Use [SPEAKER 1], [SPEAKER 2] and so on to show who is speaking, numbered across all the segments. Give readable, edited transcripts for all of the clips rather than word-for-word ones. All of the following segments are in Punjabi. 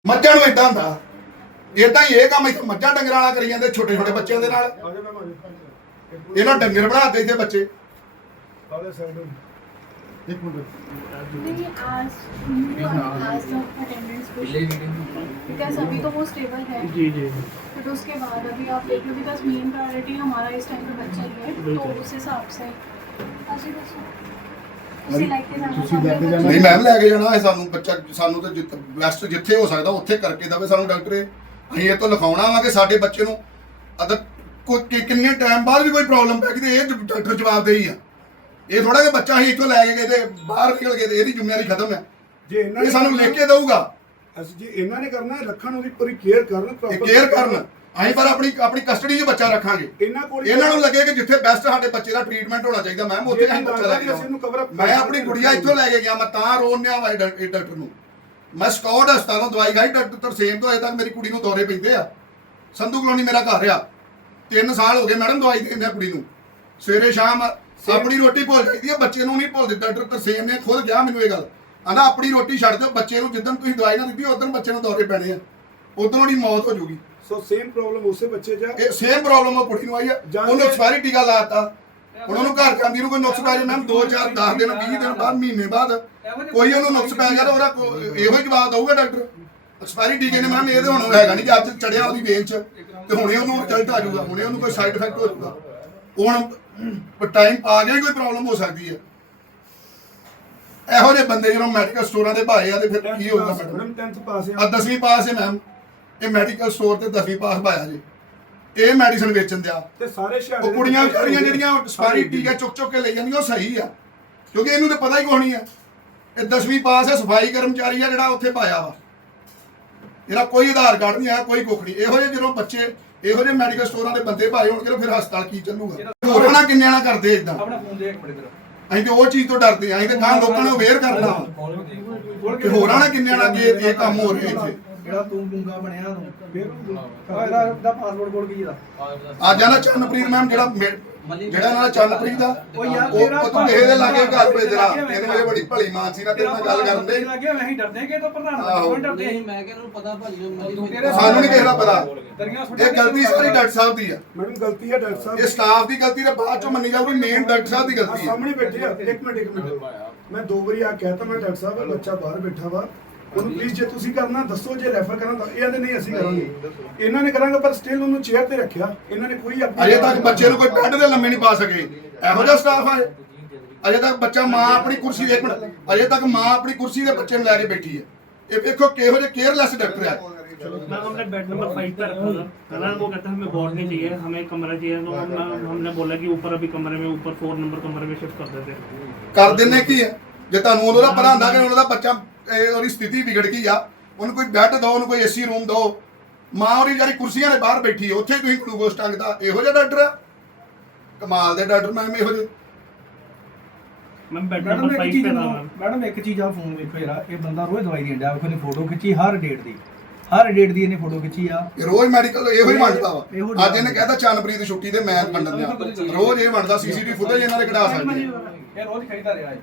[SPEAKER 1] ਮੱਝਾਂ ਨੂੰ ਇਦਾਂ ਹੁੰਦਾ ਇਦਾਂ ਹੀ ਇਹ ਕੰਮ ਇੱਥੇ ਮੱਝਾਂ ਡੰਗਰਾਂ ਵਾਲਾ ਕਰੀ ਜਾਂਦੇ ਛੋਟੇ ਛੋਟੇ ਬੱਚਿਆਂ ਦੇ ਨਾਲ ਇਹਨਾਂ ਡੰਗਰ ਬਣਾਤੇ ਇੱਥੇ ਬੱਚੇ
[SPEAKER 2] एक मिनट
[SPEAKER 3] नहीं आज अटेंडेंस बिकॉज अभी तो वो स्टेबल है
[SPEAKER 2] जी जी
[SPEAKER 3] बट उसके बाद अभी आप देख लो बिकॉज मेन प्रायोरिटी हमारा इस टाइम पे बच्चा ही है तो उस हिसाब से ਤੁਸੀਂ ਲੈ ਕੇ ਜਾਣਾ
[SPEAKER 1] ਨਹੀਂ ਮੈਮ ਲੈ ਕੇ ਜਾਣਾ ਹੈ ਸਾਨੂੰ ਬੱਚਾ ਸਾਨੂੰ ਤਾਂ ਬੈਸਟ ਜਿੱਥੇ ਹੋ ਸਕਦਾ ਉੱਥੇ ਕਰਕੇ ਦਵੇ ਸਾਨੂੰ ਡਾਕਟਰ ਅਸੀਂ ਇਹ ਤੋਂ ਲਿਖਾਉਣਾ ਵਾ ਕਿ ਸਾਡੇ ਬੱਚੇ ਨੂੰ ਅਦਰ ਕੋਈ ਕਿੰਨੇ ਟਾਈਮ ਬਾਅਦ ਵੀ ਕੋਈ ਪ੍ਰੋਬਲਮ ਪੈ ਗਈ ਤੇ ਇਹ ਡਾਕਟਰ ਜਵਾਬ ਦੇਈ ਆ ਇਹ ਥੋੜਾ ਕਿ ਬੱਚਾ ਅਸੀਂ ਇੱਥੋਂ ਲੈ ਕੇ ਗਏ ਤੇ ਬਾਹਰ ਨਿਕਲ ਗਏ ਤੇ ਇਹਦੀ ਜ਼ਿੰਮੇਵਾਰੀ ਖਤਮ ਹੈ
[SPEAKER 4] ਜੇ ਇਹਨਾਂ
[SPEAKER 1] ਇਹ ਸਾਨੂੰ ਲਿਖ ਕੇ ਦਊਗਾ
[SPEAKER 4] ਅਸੀਂ ਜੇ ਇਹਨਾਂ ਨੇ ਕਰਨਾ ਹੈ ਰੱਖਣ ਉਹਦੀ ਪੂਰੀ ਕੇਅਰ ਕਰਨ ਪ੍ਰੋਪਰ
[SPEAKER 1] ਕੇਅਰ ਕਰਨ ਅਸੀਂ ਪਰ ਆਪਣੀ ਕਸਟਡੀ 'ਚ ਬੱਚਾ ਰੱਖਾਂਗੇ ਇਹਨਾਂ ਨੂੰ ਲੱਗੇ ਕਿ ਜਿੱਥੇ ਬੈਸਟ ਸਾਡੇ ਬੱਚੇ ਦਾ ਟ੍ਰੀਟਮੈਂਟ ਹੋਣਾ ਚਾਹੀਦਾ ਮੈਮ ਉੱਥੇ ਅਸੀਂ ਬੱਚਾ ਲੈ ਕੇ ਜਾਵਾਂ ਮੈਂ ਆਪਣੀ ਗੁੜੀਆ ਇੱਥੋਂ ਲੈ ਕੇ ਗਿਆ ਮੈਂ ਤਾਂ ਰੋਣਿਆ ਵਾ ਡਾਕਟਰ ਨੂੰ ਮੈਂ ਸਕਾਟ ਹਸਪਤਾਲੋਂ ਦਵਾਈ ਖਾਈ ਡਾਕਟਰ ਤਰਸੇਮ ਤੋਂ ਅਜੇ ਤੱਕ ਮੇਰੀ ਕੁੜੀ ਨੂੰ ਦੌਰੇ ਪੈਂਦੇ ਆ ਸੰਧੂ ਕਲੋਨੀ ਮੇਰਾ ਘਰ ਆ 3 ਸਾਲ ਹੋ ਗਏ ਮੈਡਮ ਦਵਾਈ ਦਿੰਦੇ ਆ ਕੁੜੀ ਨੂੰ ਸਵੇਰੇ ਸ਼ਾਮ ਆਪਣੀ ਰੋਟੀ ਭੁੱਲ ਜਾਂਦੀ ਹੈ ਬੱਚੇ ਨੂੰ ਨਹੀਂ ਭੁੱਲਦੇ ਡਾਕਟਰ ਤਰਸੇਮ ਨੇ ਖੁਦ ਕਿਹਾ ਮੈਨੂੰ ਇਹ ਗੱਲ ਆਂਦਾ ਆਪਣੀ ਰੋਟੀ ਛੱਡ ਦਿਓ ਬੱਚੇ ਨੂੰ ਜਿੱਦਣ ਤੁਸੀਂ ਦਵਾਈ ਨਾ ਦਿੱਤੀ ਉਦੋਂ ਬੱਚੇ ਨੂੰ ਦੌਰੇ ਪੈਣੇ ਆ ਉਦੋਂ ਉਹਦੀ ਮੌਤ ਹੋ ਜੂਗੀ
[SPEAKER 4] ਸੋ ਸੇਮ ਪ੍ਰੋਬਲਮ ਉਸੇ ਬੱਚੇ ਜਾ
[SPEAKER 1] ਇਹ ਸੇਮ ਪ੍ਰੋਬਲਮ ਉਹ ਕੁੜੀ ਨੂੰ ਆਈ ਆ ਉਹਨੂੰ ਐਕਸਪਾਇਰੀ ਟੀਕਾ ਲਾਤਾ ਹੁਣ ਉਹਨੂੰ ਘਰ ਜਾਂਦੀ ਨੂੰ ਕੋਈ ਨੁਕਸ ਪੈ ਜਾਏ ਮੈਮ 2 4 10 ਦਿਨ 20 ਦਿਨ ਬਾਅਦ ਮਹੀਨੇ ਬਾਅਦ ਕੋਈ ਉਹਨੂੰ ਨੁਕਸ ਪੈ ਗਿਆ ਤਾਂ ਉਹਦਾ ਇਹੋ ਹੀ ਜਵਾਬ ਦਊਗਾ ਡਾਕਟਰ ਐਕਸਪਾਇਰੀ ਟੀਕੇ ਨੇ ਮੈਮ ਇਹਦੇ ਹੁਣ ਹੈਗਾ ਨਹੀਂ ਕਿ ਅੱਜ ਚੜਿਆ ਉਹਦੀ ਵੇਨ 'ਚ ਤੇ ਹੁਣੇ ਉਹਨੂੰ ਰਿਜ਼ਲਟ ਆ ਜਾਊਗਾ ਹੁਣੇ ਉਹਨੂੰ ਕੋਈ ਸਾਈਡ ਇਫੈਕਟ ਹੋ ਜਾਊਗਾ ਹੁਣ ਟਾਈਮ ਆ ਗਿਆ ਕੋਈ ਪ੍ਰੋਬਲਮ ਹੋ ਸਕਦੀ ਹੈ ਇਹੋ ਜਿਹੇ ਬੰਦੇ ਜਦੋਂ ਮੈਡੀਕਲ ਸਟੋਰਾਂ ਦੇ ਭਾਏ ਆ ਤੇ ਫਿਰ ਕੀ ਹੋਊਗਾ
[SPEAKER 4] ਮੈਡਮ 10th ਪਾਸ
[SPEAKER 1] ਆ 10ਵੀਂ ਪਾਸ ਹੈ ਮੈਮ ਇਹ ਮੈਡੀਕਲ ਸਟੋਰ ਤੇ 10ਵੀਂ ਪਾਸ ਭਾਇਆ ਜੀ ਇਹ ਮੈਡੀਸਨ ਵੇਚਣ ਦਿਆ
[SPEAKER 4] ਤੇ ਸਾਰੇ ਸ਼ਹਿਰ
[SPEAKER 1] ਉਹ ਕੁੜੀਆਂ ਵਿਚਾਰੀਆਂ ਜਿਹੜੀਆਂ ਐਕਸਪਾਇਰੀ ਟੀਕਾ ਚੁੱਕ ਕੇ ਲੈ ਜਾਂਦੀਆਂ ਉਹ ਸਹੀ ਆ ਕਿਉਂਕਿ ਇਹਨੂੰ ਤਾਂ ਪਤਾ ਹੀ ਕੋਈ ਨਹੀਂ ਆ ਇਹ 10ਵੀਂ ਪਾਸ ਹੈ ਸਫਾਈ ਕਰਮਚਾਰੀ ਆ ਜਿਹੜਾ ਉੱਥੇ ਪਾਇਆ ਵਾ ਇਹਦਾ ਕੋਈ ਆਧਾਰ ਕਾਰਡ ਨਹੀਂ ਆ ਕੋਈ ਕੁੱਖ ਨਹੀਂ ਇਹੋ ਜਿਹੇ ਜਦੋਂ ਬੱਚੇ ਇਹੋ ਜਿਹੇ ਮੈਡੀਕਲ ਸਟੋਰਾਂ ਦੇ ਬੰਦੇ ਭਾਏ ਹੋਣਗੇ ਫਿਰ ਹਸਪਤਾਲ ਕੀ ਚੱਲੂਗਾ ਹੋਰ ਨਾ ਕਿੰਨਿਆਂ ਨਾਲ ਕਰਦੇ ਇਦਾਂ
[SPEAKER 5] ਆਪਣਾ ਫੋਨ ਦੇ ਇੱਕ ਮਿੰਟ
[SPEAKER 1] ਅਸੀਂ ਤੇ ਉਹ ਚੀਜ਼ ਤੋਂ ਡਰਦੇ ਆ ਅਸੀਂ ਤੇ ਗਾਂ ਲੋਕਾਂ ਨੂੰ ਅਵੇਅਰ ਕਰਨਾ ਵਾ ਕਿ ਹੋਰਾਂ ਨਾਲ ਕਿੰਨਿਆਂ ਨਾਲ ਇਹ ਕੰਮ ਹੋ ਰਿਹਾ ਇੱਥੇ
[SPEAKER 5] ਜਿਹੜਾ ਤੂੰ ਗੁੰਗਾ ਬਣਿਆ ਤੂੰ
[SPEAKER 4] ਫਿਰ
[SPEAKER 5] ਇਹਦਾ ਪਾਸਵਰਡ ਕੋਡ ਕੀ ਇਹਦਾ
[SPEAKER 1] ਅੱਜ ਆਲਾ ਚੰਨਪ੍ਰੀਤ ਮੈਮ ਜਿਹੜਾ ਨਾਲ ਚੰਨਪ੍ਰੀਤ ਦਾ
[SPEAKER 5] ਉਹ ਯਾਰ
[SPEAKER 1] ਉਹ ਤੂੰ ਕਿਸੇ ਦੇ ਲਾਗੇ ਘਰ ਭੇਜਣਾ ਇਹਦੇ ਮੇਰੇ ਬੜੀ ਭਲੀ ਮਾਨ ਸੀ ਨਾ ਤੇਰੇ ਨਾਲ ਗੱਲ ਕਰਨ ਦੇ
[SPEAKER 5] ਲੱਗੇ ਅਸੀਂ ਡਰਦੇ ਕਿ ਇਹ ਤਾਂ ਪ੍ਰਧਾਨ ਮੰਤਰੀ ਡਰਦੇ
[SPEAKER 6] ਨਹੀਂ ਮੈਂ ਕਿਹਾ ਨੂੰ ਪਤਾ ਭਾਜੀ
[SPEAKER 1] ਸਾਨੂੰ ਨਹੀਂ ਕਿਸੇ ਦਾ ਪਤਾ ਇਹ ਗਲਤੀ ਸਾਰੀ ਡਾਕਟਰ ਸਾਹਿਬ ਦੀ ਆ
[SPEAKER 4] ਮੈਡਮ ਗਲਤੀ ਹੈ ਡਾਕਟਰ ਸਾਹਿਬ
[SPEAKER 1] ਇਹ ਸਟਾਫ ਦੀ ਗਲਤੀ ਤੇ ਬਾਅਦ ਚੋਂ ਮੰਨੀ ਜਾਊਗੀ ਮੇਨ ਡਾਕਟਰ ਸਾਹਿਬ ਦੀ ਗਲਤੀ ਹੈ
[SPEAKER 4] ਸਾਹਮਣੇ ਬੈਠੇ ਆ ਇੱਕ ਮਿੰਟ ਮੈਂ 2 ਵਾਰੀ ਆ ਕਹਿਤਾ ਮੈਂ ਡਾਕਟਰ ਸਾਹਿਬ ਬੱਚਾ ਬਾਹਰ ਬੈਠਾ ਵਾ ਉਹਨੂੰ ਪਲੀਜ਼ ਜੇ ਤੁਸੀਂ ਕਰਨਾ ਦੱਸੋ ਜੇ ਰੈਫਰ ਕਰਨਾ ਤਾਂ ਇਹ ਆਂਦੇ ਨਹੀਂ ਅਸੀਂ ਕਰਾਂਗੇ ਇਹਨਾਂ ਨੇ ਕਰਾਂਗੇ ਪਰ ਸਟਿਲ ਉਹਨੂੰ ਚੇਅਰ ਤੇ ਰੱਖਿਆ ਇਹਨਾਂ ਨੇ ਕੋਈ
[SPEAKER 1] ਅਜੇ ਤੱਕ ਬੱਚੇ ਨੂੰ ਕੋਈ ਬੈੱਡ ਦੇ ਲੰਮੇ ਨਹੀਂ ਪਾ ਸਕੇ ਇਹੋ ਜਿਹਾ ਸਟਾਫ ਆ ਅਜੇ ਤੱਕ ਬੱਚਾ ਮਾਂ ਆਪਣੀ ਕੁਰਸੀ ਇੱਕ ਮਿੰਟ ਅਜੇ ਤੱਕ ਮਾਂ ਆਪਣੀ ਕੁਰਸੀ ਦੇ ਬੱਚੇ ਨੂੰ ਲੈ ਕੇ ਬੈਠੀ ਹੈ ਇਹ ਵੇਖੋ ਕਿਹੋ ਜਿਹੇ ਕੇਅਰਲੈਸ डॉक्टर है
[SPEAKER 2] मैम हमने बेड नंबर 5 पे रखा था है ना वो कहता है हमें वार्ड नहीं चाहिए हमें कमरा चाहिए तो हमने बोला कि ऊपर अभी कमरे में ऊपर 4 नंबर कमरे में शिफ्ट कर देते
[SPEAKER 1] ਕਰ ਦਿੰਨੇ ਕੀ ਹੈ ਜੇ ਤੁਹਾਨੂੰ ਉਹਦਾ ਪਤਾ ਹੁੰਦਾ ਕਿ ਉਹਦਾ ਬੱਚਾ ਉਹਦੀ ਸਥਿਤੀ ਵਿਗੜ ਗਈ ਆ ਉਹਨੂੰ ਕੋਈ ਬੈੱਡ ਦਿਓ ਉਹਨੂੰ ਕੋਈ ਏਸੀ ਰੂਮ ਦਿਓ ਮਾਂ ਉਹਦੀ ਜਿਹੜੀ ਕੁਰਸੀਆਂ ਦੇ ਬਾਹਰ ਬੈਠੀ ਹੈ ਉੱਥੇ ਤੁਸੀਂ ਗਲੂਕੋਸ ਟੰਗਦਾ ਇਹੋ ਜਿਹਾ ਡਾਕਟਰ ਆ ਕਮਾਲ ਦੇ ਡਾਕਟਰ ਮੈਮ ਇਹੋ ਜਿਹੇ
[SPEAKER 2] मैम बेड नंबर 5 पे था मैम
[SPEAKER 5] ਮੈਡਮ ਇੱਕ ਚੀਜ਼ ਆ ਫੋਨ ਵੇਖੋ ਯਾਰ ਇਹ ਬੰਦਾ ਰੋਜ਼ ਦਵਾਈ ਦਿੰਦਾ ਵੇਖੋ ਨੇ ਫੋਟੋ ਖਿੱਚੀ ਹਰ ਡੇਟ ਦੀ ਇਹਨੇ ਫੋਟੋ ਖਿੱਚੀ ਆ
[SPEAKER 1] ਇਹ ਰੋਜ਼ ਮੈਡੀਕਲ ਇਹੋ ਹੀ ਵੰਡਦਾ ਵਾ ਅੱਜ ਇਹਨੇ ਕਹਿਤਾ ਚੰਨਪ੍ਰੀਤ ਛੁੱਟੀ ਤੇ ਮੈਂ ਵੰਡਣ ਦਿਆਂ ਰੋਜ਼ ਇਹ ਵੰਡਦਾ ਸੀਸੀਟੀਵੀ ਫੁਟੇਜ ਇਹਨਾਂ ਦੇ ਕਢਾ ਸਕਦੇ
[SPEAKER 5] ਇਹ ਰੋਜ਼ ਖਰੀਦਾ ਰਿਹਾ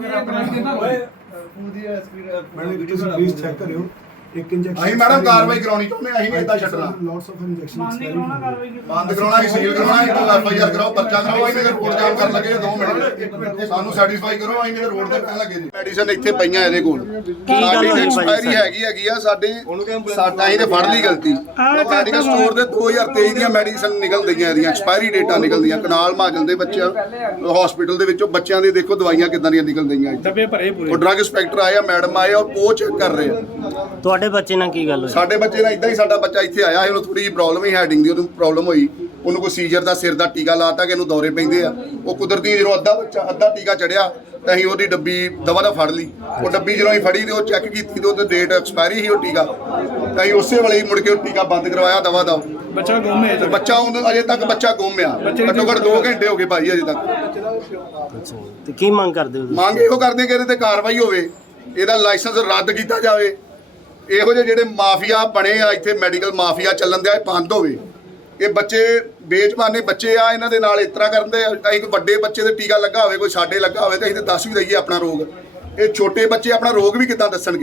[SPEAKER 4] ਮੈਡਮ ਤੁਸੀਂ ਪਲੀਜ਼ ਚੈੱਕ ਕਰਿਓ ਇੱਕ ਇੰਜੈਕਸ਼ਨ
[SPEAKER 1] ਅਸੀਂ ਮੈਡਮ ਕਾਰਵਾਈ ਕਰਾਉਣੀ ਚਾਹੁੰਦੇ ਅਸੀਂ ਨਹੀਂ ਇਦਾਂ ਛੱਡਣਾ
[SPEAKER 4] ਲੋਟਸ ਆਫ ਇੰਜੈਕਸ਼ਨ
[SPEAKER 1] ਬੰਦ ਕਰਾਉਣਾ ਸੀਲ ਕਰਾਉਣਾ FIR ਕਰਾਓ ਪਰਚਾ ਕਰਾਓ ਅਸੀਂ ਤੇ ਰਿਪੋਰਟ ਜਾਮ ਕਰਨ ਲੱਗੇ 2 ਮਿੰਟ ਸਾਨੂੰ ਸੈਟੀਸਫਾਈ ਕਰੋ ਅਸੀਂ ਤੇ ਰੋਡ ਤੇ ਪੈਣ ਲੱਗੇ ਜੀ ਮੈਡੀਸਨ ਇੱਥੇ ਪਈਆਂ ਇਹਦੇ ਕੋਲ ਸਾਡੀ ਤੇ ਐਕਸਪਾਇਰੀ ਹੈਗੀ ਆ ਸਾਡੇ ਸਾਡਾ ਹੀ ਤੇ ਫੜ ਲਈ ਗਲਤੀ ਮੈਡੀਕਲ ਸਟੋਰ ਦੇ 2023 ਦੀਆਂ ਮੈਡੀਸਨ ਨਿਕਲਦੀਆਂ ਇਹਦੀਆਂ ਐਕਸਪਾਇਰੀ ਡੇਟਾਂ ਨਿਕਲਦੀਆਂ ਕਨਾਲ ਮਾਜਲ ਦੇ ਬੱਚਿਆਂ ਹਸਪੀਟਲ ਦੇ ਵਿੱਚੋਂ ਬੱਚਿਆਂ ਦੇ ਦੇਖੋ ਦਵਾਈਆਂ ਕਿੱਦਾਂ ਦੀਆਂ ਨਿਕਲਦੀਆਂ
[SPEAKER 5] ਡੱਬੇ ਭਰੇ ਪੂਰੇ
[SPEAKER 1] ਉਹ ਡਰੱਗ ਇੰਸਪੈਕਟਰ ਆਏ ਆ ਮੈਡਮ ਆਏ ਆ ਉਹ ਚੈੱਕ ਕਰ ਰਹੇ ਆ
[SPEAKER 7] ਤੁਹਾਡੇ ਬੱਚੇ ਨਾਲ ਕੀ ਗੱਲ ਹੋਈ?
[SPEAKER 1] ਸਾਡੇ ਬੱਚੇ ਨਾਲ ਇਦਾਂ ਹੀ ਸਾਡਾ ਬੱਚਾ ਇੱਥੇ ਆਇਆ ਸੀ ਉਹਨੂੰ ਥੋੜੀ ਜਿਹੀ ਪ੍ਰੋਬਲਮ ਹੀ ਹੈਡਿੰਗ ਦੀ ਉਹਨੂੰ ਪ੍ਰੋਬਲਮ ਹੋਈ ਉਹਨੂੰ ਕੋਈ ਸੀਜ਼ਰ ਦਾ ਸਿਰ ਦਾ ਟੀਕਾ ਲਾਤਾ ਕਿ ਇਹਨੂੰ ਦੌਰੇ ਪੈਂਦੇ ਆ ਉਹ ਕੁਦਰਤੀ ਜਦੋਂ ਅੱਧਾ ਟੀਕਾ ਚੜਿਆ ਤਾਂ ਅਸੀਂ ਉਹਦੀ ਡੱਬੀ ਦਵਾ ਦਾ ਫੜ ਲਈ ਉਹ ਡੱਬੀ ਜਦੋਂ ਅਸੀਂ ਫੜੀ ਤੇ ਉਹ ਚੈੱਕ ਕੀਤੀ ਤੇ ਉਹਦੇ ਡੇਟ ਐਕਸਪਾਇਰੀ ਸੀ ਉਹ ਟੀਕਾ ਤਾਂ ਅਸੀਂ ਉਸੇ ਵੇਲੇ ਹੀ ਮੁੜ ਕੇ ਉਹ ਟੀਕਾ ਬੰਦ ਕਰਵਾਇਆ ਦਵਾ ਦਾ
[SPEAKER 5] ਬੱਚਾ ਗੁੰਮ ਹੈ
[SPEAKER 1] ਬੱਚਾ ਅਜੇ ਤੱਕ ਬੱਚਾ ਗੁੰਮ ਆ ਘੱਟੋ ਘੱਟ 2 ਘੰਟੇ ਹੋ ਗਏ ਭਾਈ ਅਜੇ ਤੱਕ
[SPEAKER 7] ਅੱਛਾ ਤੇ ਕੀ ਮੰਗ ਕਰਦੇ ਹੋ ਤੁਸੀਂ?
[SPEAKER 1] ਮੰਗ ਇਹੋ ਕਰਦੇ ਕਿ ਇਹਦੇ ਤੇ ਕਾਰਵਾਈ ਹੋਵੇ ਇਹਦਾ ਲਾਇਸੈਂਸ ਰੱਦ ਕੀਤਾ ਜਾਵੇ ਇਹੋ ਜਿਹੇ ਜਿਹੜੇ ਮਾਫੀਆ ਬਣੇ ਆ ਇੱਥੇ ਮੈਡੀਕਲ ਮਾਫੀਆ ਚੱਲਣ ਦਿਆ ਇਹ ਬੰਦ ਹੋਵੇ ਇਹ ਬੱਚੇ ਬੇਜ਼ਬਾਨੇ ਬੱਚੇ ਆ ਇਹਨਾਂ ਦੇ ਨਾਲ ਇਸ ਤਰ੍ਹਾਂ ਕਰਦੇ ਅਸੀਂ ਕੋਈ ਵੱਡੇ ਬੱਚੇ ਦੇ ਟੀਕਾ ਲੱਗਾ ਹੋਵੇ ਕੋਈ ਸਾਡੇ ਲੱਗਾ ਹੋਵੇ ਤਾਂ ਅਸੀਂ ਤਾਂ ਦੱਸ ਵੀ ਦਈਏ ਆਪਣਾ ਰੋਗ ਇਹ ਛੋਟੇ ਬੱਚੇ ਆਪਣਾ ਰੋਗ ਵੀ ਕਿੱਦਾਂ ਦੱਸਣਗੇ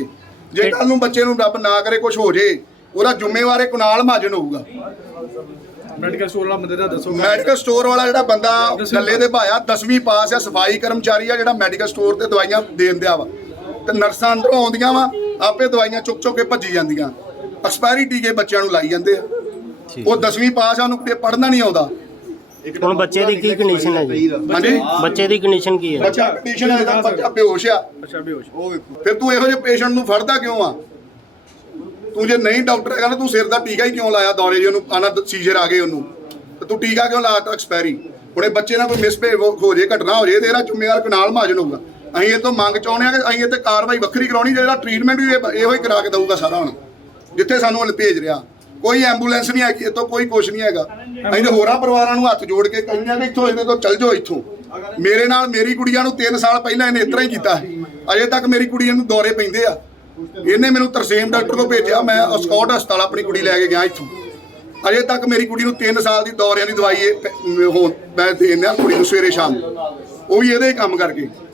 [SPEAKER 1] ਜੇ ਕੱਲ ਨੂੰ ਬੱਚੇ ਨੂੰ ਰੱਬ ਨਾ ਕਰੇ ਕੁਝ ਹੋ ਜੇ ਉਹਦਾ ਜ਼ਿੰਮੇਵਾਰ ਇਹ ਕੁਨਾਲ ਮਹਾਜਨ ਹੋਊਗਾ।
[SPEAKER 5] ਮੈਡੀਕਲ ਸਟੋਰ ਵਾਲਾ ਬੰਦੇ ਦਾ ਦੱਸੋ।
[SPEAKER 1] ਮੈਡੀਕਲ ਸਟੋਰ ਵਾਲਾ ਜਿਹੜਾ ਬੰਦਾ ਗੱਲੇ ਦੇ ਭਾਇਆ 10ਵੀਂ ਪਾਸ ਆ, ਸਫਾਈ ਕਰਮਚਾਰੀ ਆ, ਜਿਹੜਾ ਮੈਡੀਕਲ ਸਟੋਰ ਤੇ ਦਵਾਈਆਂ ਦੇਣ ਦਿਆ ਵਾ ਤੇ ਨਰਸਾਂ ਅੰਦਰੋਂ ਆਉਂਦੀਆਂ ਵਾ ਆਪੇ ਦਵਾਈਆਂ ਚੁੱਕ ਚੁੱਕ ਕੇ ਭੱਜੀ ਜਾਂਦੀਆਂ, ਐਕਸਪਾਇਰੀ ਟੀਕੇ ਬੱਚਿਆਂ ਨੂੰ ਲਾਈ ਜਾਂਦੇ ਆ। ਉਹ 10ਵੀਂ ਪਾਸ ਆ, ਉਹਨੂੰ ਪੜ੍ਹਨਾ ਨਹੀਂ ਆਉਂਦਾ।
[SPEAKER 7] ਹੁਣ ਬੱਚੇ ਦੀ ਕੀ ਕੰਡੀਸ਼ਨ ਹੈ ਜੀ?
[SPEAKER 1] ਹਾਂਜੀ
[SPEAKER 7] ਬੱਚੇ ਦੀ ਕੰਡੀਸ਼ਨ ਕੀ ਹੈ?
[SPEAKER 1] ਬੱਚਾ ਕੰਡੀਸ਼ਨ ਹੈ ਇਹਦਾ, ਬੱਚਾ ਬੇਹੋਸ਼ ਆ।
[SPEAKER 5] ਅੱਛਾ ਬੇਹੋਸ਼।
[SPEAKER 1] ਫਿਰ ਤੂੰ ਇਹੋ ਜਿਹੇ ਪੇਸ਼ੈਂਟ ਨੂੰ ਫੜਦਾ ਕਿਉਂ ਆ? ਤੂੰ ਜੇ ਨਹੀਂ ਡਾਕਟਰ ਹੈਗਾ ਨਾ, ਤੂੰ ਸਿਰ ਦਾ ਟੀਕਾ ਹੀ ਕਿਉਂ ਲਾਇਆ ਦੌਰੇ ਜੇ ਉਹਨੂੰ ਆਣਾ ਸੀਜ਼ਰ ਆ ਗਏ ਉਹਨੂੰ, ਤੇ ਤੂੰ ਟੀਕਾ ਕਿਉਂ ਲਾਤਾ ਐਕਸਪਾਇਰੀ? ਹੁਣ ਇਹ ਬੱਚੇ ਨਾਲ ਕੋਈ ਮਿਸਬਿਹੇਵ ਹੋ ਜੇ, ਘਟਨਾ ਹੋ ਜੇ, ਤੇ ਇਹਦਾ ਜ਼ਿੰਮੇਵਾਰ ਕਨਾਲ ਮਹਾਜਨ ਹੋਊਗਾ। ਅਸੀਂ ਇਹ ਤੋਂ ਮੰਗ ਚਾਹੁੰਦੇ ਆ ਕਿ ਅਸੀਂ ਇਹ ਤੇ ਕਾਰਵਾਈ ਵੱਖਰੀ ਕਰਾਉਣੀ, ਜਿਹੜਾ ਟ੍ਰੀਟਮੈਂਟ ਵੀ ਇਹੋ ਹੀ ਕਰਾ ਕੇ ਦਊਗਾ ਸਾਰਾ। ਹੁਣ ਜਿੱਥੇ ਸਾਨੂੰ ਹਲ ਭੇਜ ਰਿਹਾ, ਕੋਈ ਐਂਬੂਲੈਂਸ ਨਹੀਂ ਹੈਗੀ, ਇਹ ਤੋਂ ਕੋਈ ਕੁਛ ਨਹੀਂ ਹੈਗਾ। ਅਸੀਂ ਤਾਂ ਹੋਰਾਂ ਪਰਿਵਾਰਾਂ ਨੂੰ ਹੱਥ ਜੋੜ ਕੇ ਕਹਿੰਦੇ ਆ ਕਿ ਇੱਥੋਂ ਇਹਦੇ ਤੋਂ ਚੱਲ ਜਾਓ ਇੱਥੋਂ। ਮੇਰੇ ਨਾਲ ਮੇਰੀ ਕੁੜੀਆਂ ਨੂੰ 3 ਸਾਲ ਪਹਿਲਾਂ ਇਹਨੇ ਇਸ ਤਰ੍ਹਾਂ ਹੀ ਕੀਤਾ, ਅਜੇ ਤੱਕ ਮੇਰੀ ਕੁੜੀਆਂ ਨੂੰ ਦੌਰੇ ਪੈਂਦੇ ਆ। ਇਹਨੇ ਮੈਨੂੰ ਤਰਸੇਮ ਡਾਕਟਰ ਕੋਲ ਭੇਜਿਆ, ਮੈਂ ਸਕਾਟ ਹਸਪਤਾਲ ਆਪਣੀ ਕੁੜੀ ਲੈ ਕੇ ਗਿਆ ਇੱਥੋਂ। ਅਜੇ ਤੱਕ ਮੇਰੀ ਕੁੜੀ ਨੂੰ 3 ਸਾਲ ਦੀ ਦੌਰਿਆਂ ਦੀ ਦਵਾਈ ਮੈਂ ਦੇ ਦਿੰਦਾ ਕੁੜੀ ਨੂੰ ਸਵੇਰੇ ਸ਼ਾਮ, ਉਹ ਵੀ ਇਹਦੇ ਹੀ ਕੰਮ ਕਰਕੇ।